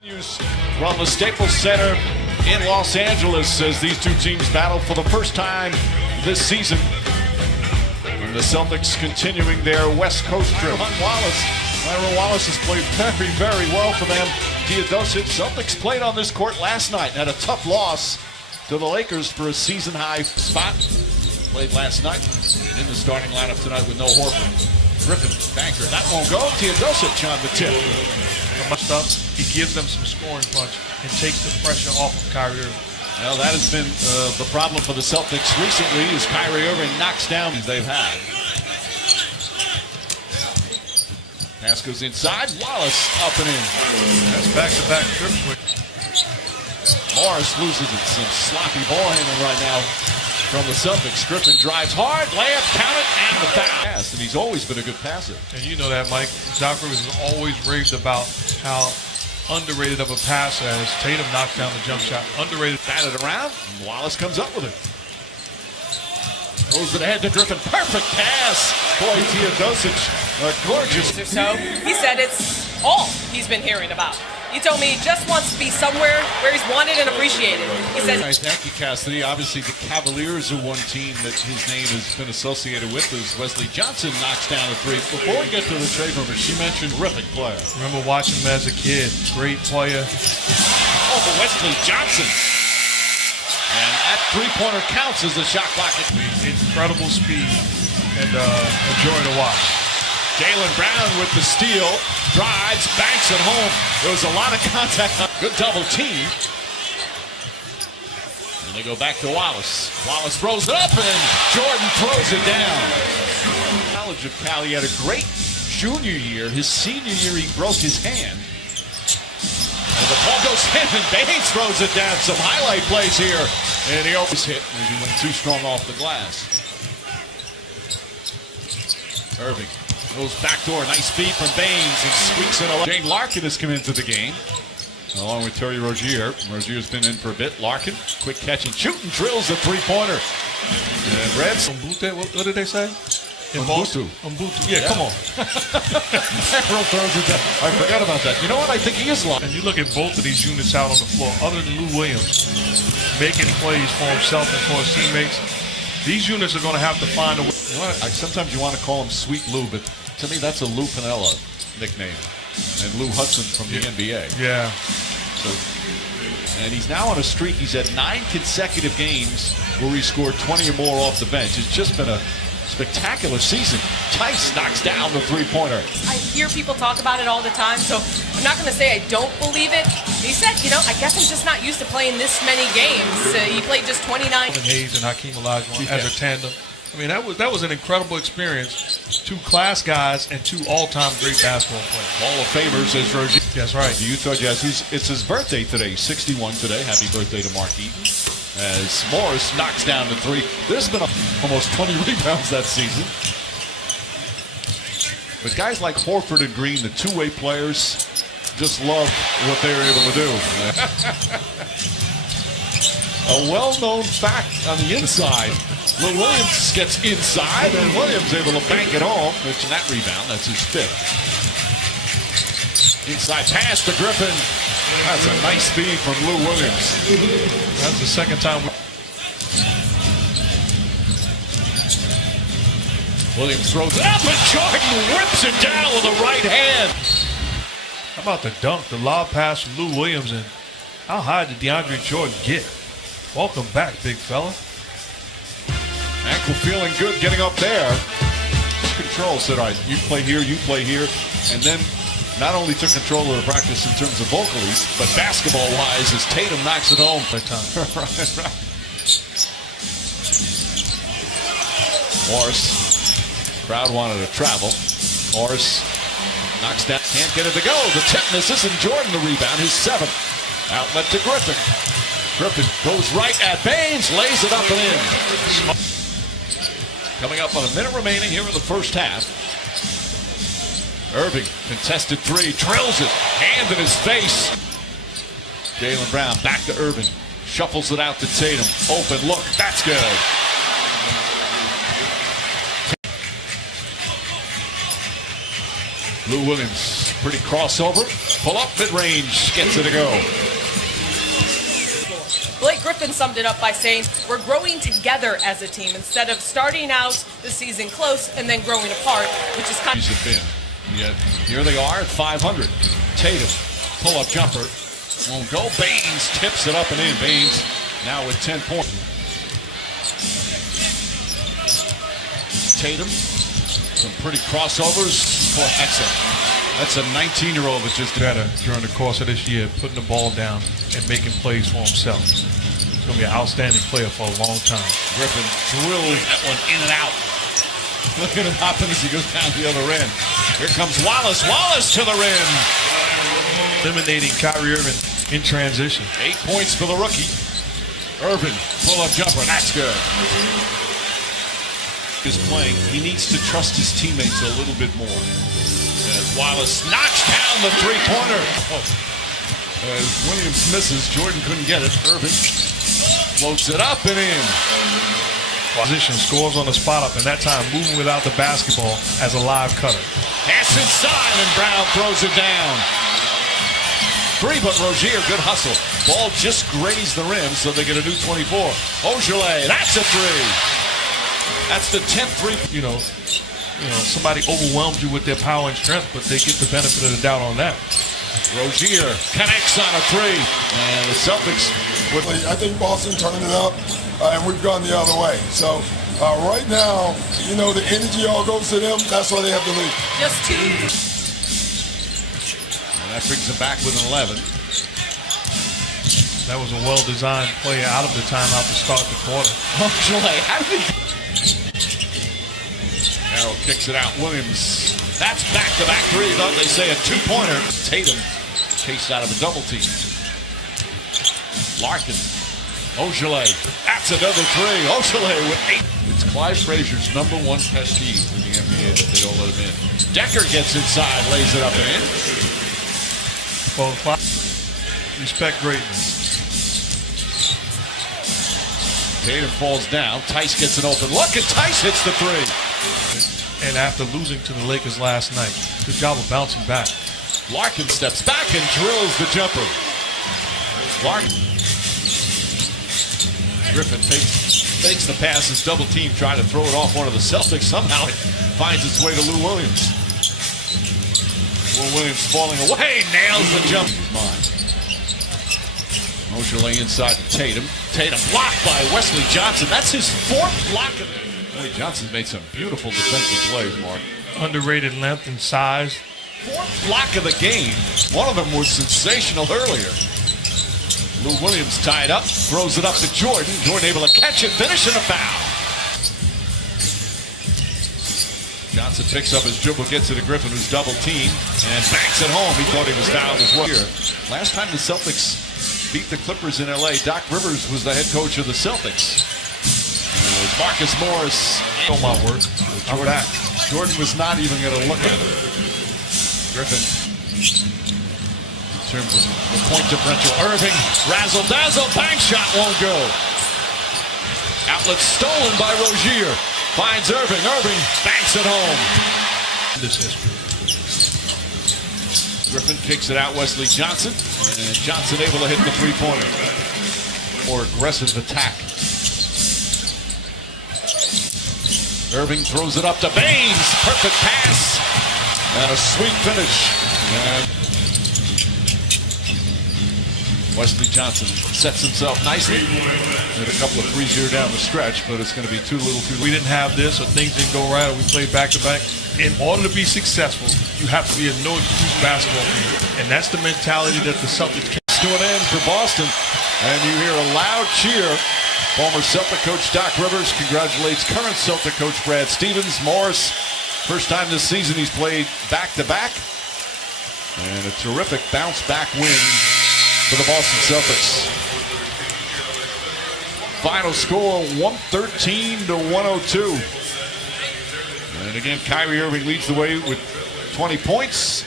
From the Staples Center in Los Angeles as these two teams battle for the first time this season. And the Celtics continuing their West Coast trip. Myron Wallace has played very, very well for them. Teodosic, Celtics played on this court last night and had a tough loss to the Lakers for a season-high spot. Played last night in the starting lineup tonight with no Horford. Griffin, banker, that won't go. Teodosic on the tip. He gives them some scoring punch and takes the pressure off of Kyrie Irving. Well, that has been the problem for the Celtics recently as Kyrie Irving knocks down as they've had. Pass goes inside. Wallace up and in. That's back-to-back trips quick. Morris loses it. Some sloppy ball handling right now from the Celtics. Griffin drives hard, layup, count it, and the pass. And he's always been a good passer. And you know that, Mike. Doc Rivers has always raved about how underrated of a passer as Tatum knocks down the jump shot. Underrated. Batted around, and Wallace comes up with it. Throws it ahead to Griffin. Perfect pass. Boy, Teodosic, gorgeous. So he said it's all he's been hearing about. He told me he just wants to be somewhere where he's wanted and appreciated. He said, Nice. Thank you, Cassidy. Obviously, the Cavaliers are one team that his name has been associated with as Wesley Johnson knocks down a three. Before we get to the trade rumors, she mentioned terrific player. Remember watching him as a kid. Great player. Oh, but Wesley Johnson. And that three-pointer counts as a shot clock. Incredible speed and a joy to watch. Jaylen Brown with the steal, drives, banks it home. There was a lot of contact. Good double team. And they go back to Wallace. Wallace throws it up, and Jordan throws it down. College of Cali had a great junior year. His senior year, he broke his hand. And the ball goes in, and Baines throws it down. Some highlight plays here. And he always hit as he went too strong off the glass. Irving. Goes backdoor, nice feed from Baines and squeaks in a left. Jane Larkin has come into the game, along with Terry Rozier. Rozier's been in for a bit. Larkin, quick catch and shoot and drills the three-pointer. And Reds. What did they say? Umbutu. Yeah, come on. Harold throws it down. I forgot about that. You know what? I think he is long. And you look at both of these units out on the floor, other than Lou Williams, making plays for himself and for his teammates. These units are going to have to find a way. You know what? Sometimes you want to call him Sweet Lou, but to me that's a Lou Piniella nickname. And Lou Hudson from the NBA. Yeah. So, and he's now on a streak. He's had 9 consecutive games where he scored 20 or more off the bench. It's just been a spectacular season. Tice knocks down the three-pointer. I hear people talk about it all the time, so I'm not going to say I don't believe it. He said, I guess I'm just not used to playing this many games. He played just 29. Hayes and Hakeem Olajuwon as a tandem. I mean, that was an incredible experience. 2 class guys and 2 all-time great basketball players. Hall of Famers, as Rozier. That's right. The Utah Jazz. It's his birthday today. 61 today. Happy birthday to Mark Eaton. As Morris knocks down the three. There's been almost 20 rebounds that season. But guys like Horford and Green, the two-way players, just love what they were able to do. A well-known fact on the inside. Lou Williams gets inside, and Williams able to bank it home. Mention that rebound. That's his 5th. Inside pass to Griffin. That's a nice feed from Lou Williams. That's the second time. Williams throws it up, and Jordan whips it down with a right hand. How about the dunk, the lob pass from Lou Williams, and how high did DeAndre Jordan get? Welcome back, big fella. Ankle feeling good getting up there. Control said, all right, you play here, and then not only took control of the practice in terms of vocally, but basketball-wise as Tatum knocks it home. right. Morris, crowd wanted to travel. Morris knocks down, can't get it to go. The tip misses, and Jordan the rebound, his 7th. Outlet to Griffin. Griffin goes right at Baines, lays it up and in. Coming up on a minute remaining here in the first half. Irving, contested 3, drills it, hand in his face. Jaylen Brown back to Irving, shuffles it out to Tatum. Open look, that's good. Lou Williams, pretty crossover. Pull up mid-range, gets it to go. Blake Griffin summed it up by saying, we're growing together as a team instead of starting out the season close and then growing apart, which is kind of... Yet here they are at 500. Tatum, pull-up jumper. Won't go. Baines tips it up and in. Baines now with 10 points. Tatum, some pretty crossovers. That's a 19-year-old that just better during the course of this year, putting the ball down and making plays for himself. He's going to be an outstanding player for a long time. Griffin drills that one in and out. Look at him hopping as he goes down the other end. Here comes Wallace. Wallace to the rim. Eliminating Kyrie Irving in transition. 8 points for the rookie. Irving, pull-up jumper. That's good. Is playing. He needs to trust his teammates a little bit more. As Wallace knocks down the three-pointer. As Williams misses, Jordan couldn't get it. Irving floats it up and in. Position, scores on the spot up, and that time moving without the basketball as a live cutter. Pass inside, and Brown throws it down. Three, but Rozier, good hustle. Ball just grazed the rim, so they get a new 24. Ojale, that's a three. That's the 10th three. You know, somebody overwhelms you with their power and strength, but they get the benefit of the doubt on that. Rozier connects on a three, and the Celtics. I think Boston turned it up, and we've gone the other way. So right now, the energy all goes to them. That's why they have to lead. Just two. And that brings them back with an 11. That was a well-designed play out of the timeout to start the quarter. Ojale, how did he... Arrow kicks it out. Williams. That's back-to-back three. Thought they say a two-pointer. Tatum chased out of a double team. Larkin. Ojale. That's another three. Ojale with 8. It's Clyde Frazier's #1 pet peeve in the NBA that they don't let him in. Decker gets inside, lays it up and in. Well, respect greatness. Tatum falls down. Tice gets an open look, and Tice hits the three. And after losing to the Lakers last night, good job of bouncing back. Larkin steps back and drills the jumper. Larkin. Griffin fakes the pass. His double team trying to throw it off one of the Celtics. Somehow it finds its way to Lou Williams. Lou Williams falling away. Nails the jump. Ojale inside to Tatum. Tatum blocked by Wesley Johnson. That's his 4th block. Wesley Johnson made some beautiful defensive plays, Mark. Underrated length and size. 4th block of the game. One of them was sensational earlier. Lou Williams tied up, throws it up to Jordan. Jordan able to catch it, finish, and a foul. Johnson picks up his dribble, gets it to Griffin, who's double teamed, and banks it home. He thought he was fouled as well. Last time the Celtics beat the Clippers in LA, Doc Rivers was the head coach of the Celtics. Marcus Morris. Oh my word. I'm back. Jordan was not even going to look at him. Griffin. In terms of the point differential, Irving, razzle-dazzle, bank shot won't go. Outlet stolen by Rozier. Finds Irving. Irving banks it home. This history. Griffin kicks it out. Wesley Johnson. And Johnson able to hit the three-pointer. More aggressive attack. Irving throws it up to Baines. Perfect pass. And a sweet finish. And Wesley Johnson sets himself nicely. With a couple of threes here down the stretch, but it's going to be too little too late. We didn't have this, or things didn't go right, or we played back-to-back. In order to be successful, you have to be a no-excuse basketball team. And that's the mentality that the Celtics can. To an end for Boston. And you hear a loud cheer. Former Celtic coach Doc Rivers congratulates current Celtic coach Brad Stevens. Morris, first time this season he's played back-to-back. And a terrific bounce-back win for the Boston Celtics. Final score 113-102. And again, Kyrie Irving leads the way with 20 points.